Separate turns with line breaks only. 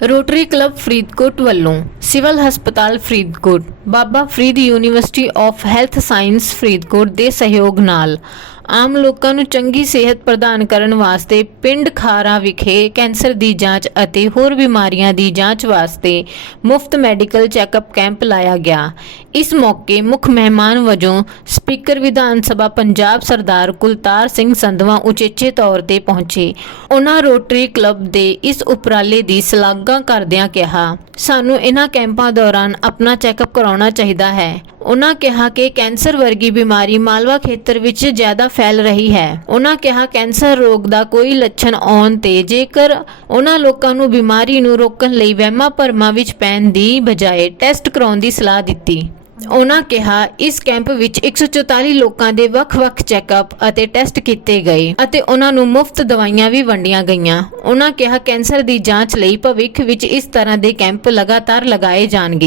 Rotary club Faridkot ਵੱਲੋਂ civil ਹਸਪਤਾਲ Faridkot, Baba Farid university of health science Faridkot ਦੇ ਸਹਿਯੋਗ ਨਾਲ ਆਮ ਲੋਕਾਂ ਨੂੰ ਚੰਗੀ ਸਿਹਤ ਪ੍ਰਦਾਨ ਕਰਨ ਵਾਸਤੇ ਪਿੰਡ ਖਾਰਾ ਵਿਖੇ ਕੈਂਸਰ ਦੀ ਜਾਂਚ ਅਤੇ ਹੋਰ ਬਿਮਾਰੀਆਂ ਦੀ ਜਾਂਚ ਵਾਸਤੇ ਮੁਫਤ ਮੈਡੀਕਲ ਚੈੱਕਅਪ ਕੈਂਪ ਲਾਇਆ ਗਿਆ। ਇਸ ਮੌਕੇ ਮੁੱਖ ਮਹਿਮਾਨ ਵਜੋਂ ਸਪੀਕਰ ਵਿਧਾਨ ਸਭਾ ਪੰਜਾਬ ਸਰਦਾਰ ਕੁਲਤਾਰ ਸਿੰਘ ਸੰਧਵਾ ਉਚੇਚੇ ਤੌਰ ਤੇ ਪਹੁੰਚੇ। ਉਹਨਾਂ ਰੋਟਰੀ ਕਲੱਬ ਦੇ ਇਸ ਉਪਰਾਲੇ ਦੀ ਸ਼ਲਾਘਾ ਕਰਦਿਆਂ ਕਿਹਾ, ਸਾਨੂੰ ਇਹਨਾਂ ਕੈਂਪਾਂ ਦੌਰਾਨ ਆਪਣਾ ਚੈੱਕਅਪ ਕਰਾਉਣਾ ਚਾਹੀਦਾ ਹੈ। ਉਹਨਾਂ ਕਿਹਾ ਕਿ ਕੈਂਸਰ ਵਰਗੀ ਬਿਮਾਰੀ ਮਾਲਵਾ ਖੇਤਰ ਵਿੱਚ ਜ਼ਿਆਦਾ ਫੈਲ ਰਹੀ ਹੈ। ਉਹਨਾਂ ਕਿਹਾ ਕੈਂਸਰ ਰੋਗ ਦਾ ਕੋਈ ਲੱਛਣ ਆਉਣ ਤੇ ਜੇਕਰ ਉਹਨਾਂ ਲੋਕਾਂ ਨੂੰ ਬਿਮਾਰੀ ਨੂੰ ਰੋਕਣ ਲਈ ਵਹਿਮਾਂ ਭਰਮਾਂ ਵਿੱਚ ਪੈਣ ਦੀ ਬਜਾਏ ਟੈਸਟ ਕਰਾਉਣ ਦੀ ਸਲਾਹ ਦਿੱਤੀ। ਉਹਨਾਂ ਕਿਹਾ, ਇਸ ਕੈਂਪ ਵਿੱਚ 144 ਲੋਕਾਂ ਦੇ ਵੱਖ-ਵੱਖ ਚੈੱਕਅਪ ਅਤੇ ਟੈਸਟ ਕੀਤੇ ਗਏ ਅਤੇ ਉਹਨਾਂ ਨੂੰ ਮੁਫਤ ਦਵਾਈਆਂ ਵੀ ਵੰਡੀਆਂ ਗਈਆਂ। ਉਹਨਾਂ ਕਿਹਾ, ਕੈਂਸਰ ਦੀ ਜਾਂਚ ਲਈ ਭਵਿੱਖ ਵਿੱਚ ਇਸ ਤਰ੍ਹਾਂ ਦੇ ਕੈਂਪ ਲਗਾਤਾਰ ਲਗਾਏ ਜਾਣਗੇ।